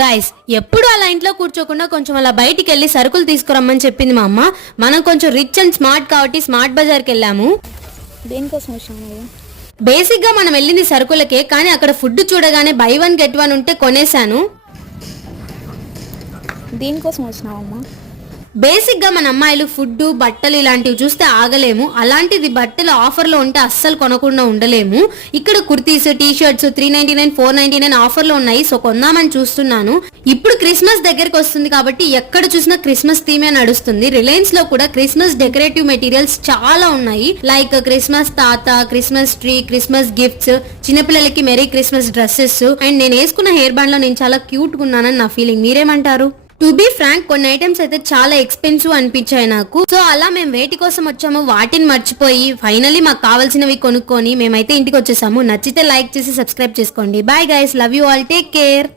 Guys ఎప్పుడు అలా ఇంట్లో కూర్చోకుండా కొంచెం అలా బయటికి వెళ్ళి సరుకులు తీసుకురమ్మని చెప్పింది మా అమ్మ. మనం కొంచెం రిచ్ అండ్ స్మార్ట్ కాబట్టి స్మార్ట్ బజార్కి వెళ్ళాము. దేనికోసం వచ్చాము? బేసిక్ గా మనం వెళ్ళింది సరుకులకే, కానీ అక్కడ ఫుడ్ చూడగానే బై 1 get 1 ఉంటే కొనేశాను. దేనికోసం వచ్చినావమ్మా? బేసిక్ గా మన అమ్మాయిలు ఫుడ్ బట్టలు ఇలాంటివి చూస్తే ఆగలేము. అలాంటిది బట్టలు ఆఫర్ లో ఉంటే అస్సలు కొనకుండా ఉండలేము. ఇక్కడ కుర్తీస్, టీ షర్ట్స్ 399, 499 ఆఫర్ లో ఉన్నాయి. సో కొందామని చూస్తున్నాను. ఇప్పుడు క్రిస్మస్ దగ్గరికి వస్తుంది కాబట్టి ఎక్కడ చూసినా క్రిస్మస్ థీమే నడుస్తుంది. రిలయన్స్ లో కూడా క్రిస్మస్ డెకరేటివ్ మెటీరియల్స్ చాలా ఉన్నాయి. లైక్ క్రిస్మస్ తాత, క్రిస్మస్ ట్రీ, క్రిస్మస్ గిఫ్ట్స్, చిన్నపిల్లలకి మెరీ క్రిస్మస్ డ్రెస్సెస్. అండ్ నేను వేసుకున్న హెయిర్ బ్యాండ్ లో నేను చాలా క్యూట్ గా ఉన్నానని నా ఫీలింగ్. మీరేమంటారు? టు బి ఫ్రాంక్, కొన్ని ఐటమ్స్ అయితే చాలా ఎక్స్పెన్సివ్ అనిపించాయి నాకు. సో అలా మేము వేటి కోసం వచ్చాము వాటిని మర్చిపోయి ఫైనల్లీ మాకు కావాల్సినవి కొనుక్కొని మేమైతే ఇంటికి వచ్చేసాము. నచ్చితే లైక్ చేసి సబ్స్క్రైబ్ చేసుకోండి. Bye guys, love you all, take care.